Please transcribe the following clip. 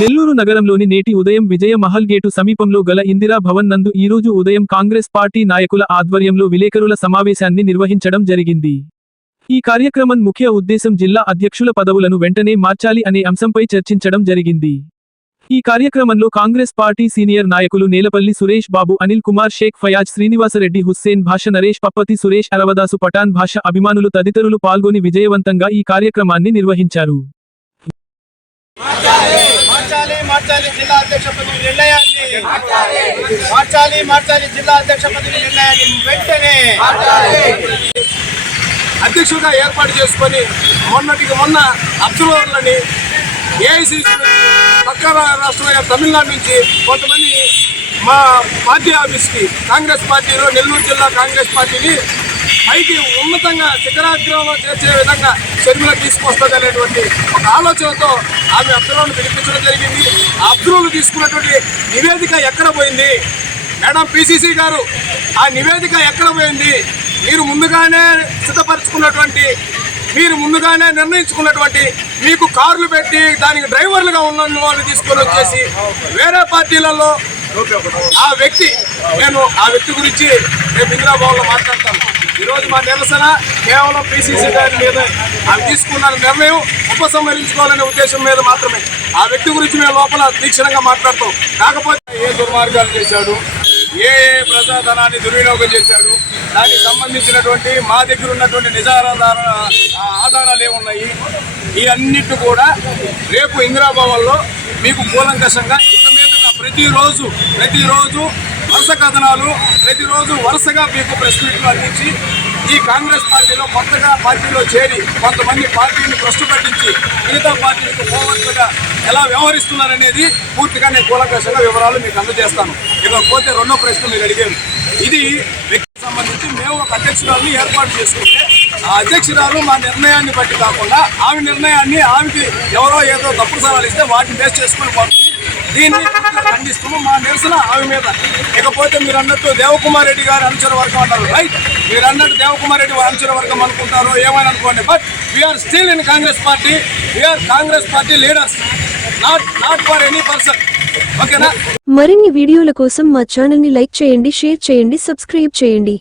నెల్లూరు నగరంలోని నేటి ఉదయం విజయ మహల్ గేటు సమీపంలో గల ఇందిరా భవన్ నందు ఈరోజు ఉదయం కాంగ్రెస్ పార్టీ నాయకుల ఆధ్వర్యంలో విలేకరుల సమావేశాన్ని నిర్వహించడం జరిగింది. ఈ కార్యక్రమం ముఖ్య ఉద్దేశం జిల్లా అధ్యక్షుల పదవులను వెంటనే మార్చాలి అనే అంశంపై చర్చించడం జరిగింది. ఈ కార్యక్రమంలో కాంగ్రెస్ పార్టీ సీనియర్ నాయకులు నేలపల్లి సురేష్ బాబు అనిల్ కుమార్ షేక్ ఫయాజ్ శ్రీనివాసరెడ్డి హుస్సేన్ భాష నరేష్ పప్పతి సురేష్ అరవదాసు పఠాన్ భాష అభిమానులు తదితరులు పాల్గొని విజయవంతంగా ఈ కార్యక్రమాన్ని నిర్వహించారు. మార్చాలి మార్చాలి జిల్లా అధ్యక్ష పదవి నిర్ణయాన్ని. మార్చాలి. మార్చాలి జిల్లా అధ్యక్ష పదవి నిర్ణయాన్ని వెంటనే అధ్యక్షుడిగా ఏర్పాటు చేసుకొని మొన్నటికి మొన్న అబ్జర్వర్లని ఏఐసిసి పక్క రాష్ట్రమైన తమిళనాడు నుంచి కొంతమంది మా పార్టీ ఆఫీస్కి కాంగ్రెస్ పార్టీలో నెల్లూరు జిల్లా కాంగ్రెస్ పార్టీని పైకి ఉన్నతంగా శిఖరాగ్రంలో చేర్చే విధంగా షర్మిల తీసుకొస్తుంది అనేటువంటి ఒక ఆలోచనతో ఆమె అబ్దులను పిలిపించడం జరిగింది. ఆ అబ్దుల్ తీసుకున్నటువంటి నివేదిక ఎక్కడ పోయింది? మేడం పిసిసి గారు ఆ నివేదిక ఎక్కడ పోయింది? మీరు ముందుగానే సిద్ధపరచుకున్నటువంటి మీరు ముందుగానే నిర్ణయించుకున్నటువంటి మీకు కార్లు పెట్టి దానికి డ్రైవర్లుగా ఉన్న వాళ్ళు తీసుకొని వచ్చేసి వేరే పార్టీలలో ఆ వ్యక్తి నేను ఆ వ్యక్తి గురించి రేపు ఇందిరాబాబులో మాట్లాడతాను. ఈరోజు మా నిరసన కేవలం పిసిసి గారి మీద ఆమె తీసుకున్న నిర్ణయం ఉపసంహరించుకోవాలనే ఉద్దేశం మీద మాత్రమే. ఆ వ్యక్తి గురించి మేము లోపల తీక్షణంగా మాట్లాడతాం. కాకపోతే ఏ దుర్మార్గాలు చేశాడు ఏ ఏ ప్రజాధనాన్ని దుర్వినియోగం చేశాడు దానికి సంబంధించినటువంటి మా దగ్గర ఉన్నటువంటి నిజాధార ఆ ఆధారాలు ఏమున్నాయి? ఈ అన్నిటి కూడా రేపు ఇందిరాభవన్లో మీకు కూలంకషంగా ఇక మీద ప్రతిరోజు ప్రతిరోజు వరుస కథనాలు ప్రతిరోజు వరుసగా మీకు ప్రెస్ మీట్లు అందించి ఈ కాంగ్రెస్ పార్టీలో కొత్తగా పార్టీలో చేరి కొంతమంది పార్టీని భ్రష్టు పట్టించి మిగతా పార్టీలకు పోవట్లుగా ఎలా వ్యవహరిస్తున్నారనేది పూర్తిగా నేను కూలంకషంగా వివరాలు మీకు అందజేస్తాను. ఇకపోతే రెండో ప్రశ్న మీరు అడిగారు ఇది వ్యక్తికి సంబంధించి మేము ఒక అధ్యక్షురాలను ఏర్పాటు చేసుకుంటే ఆ అధ్యక్షురాలు మా నిర్ణయాన్ని బట్టి కాకుండా ఆమె నిర్ణయాన్ని ఆమెకి ఎవరో ఏదో తప్పుడు సవాలు ఇస్తే వాటిని బేస్ చేసుకుని పోతుంది దీన్ని పూర్తిగా మా నిరసన ఆమె మీద. ఇకపోతే మీరు అన్నట్టు దేవకుమార్ రెడ్డి గారు అనుచర వర్గం అంటారు. రైట్ మీరు అన్నట్టు దేవకుమార్ రెడ్డి అనుచర వర్గం అనుకుంటారు ఏమైనా అనుకోండి but we're still in Congress party we're Congress party leaders not not for any person ఓకేనా మరిన్ని వీడియోల కోసం మా ఛానల్ని లైక్ చేయండి షేర్ చేయండి సబ్స్క్రైబ్ చేయండి.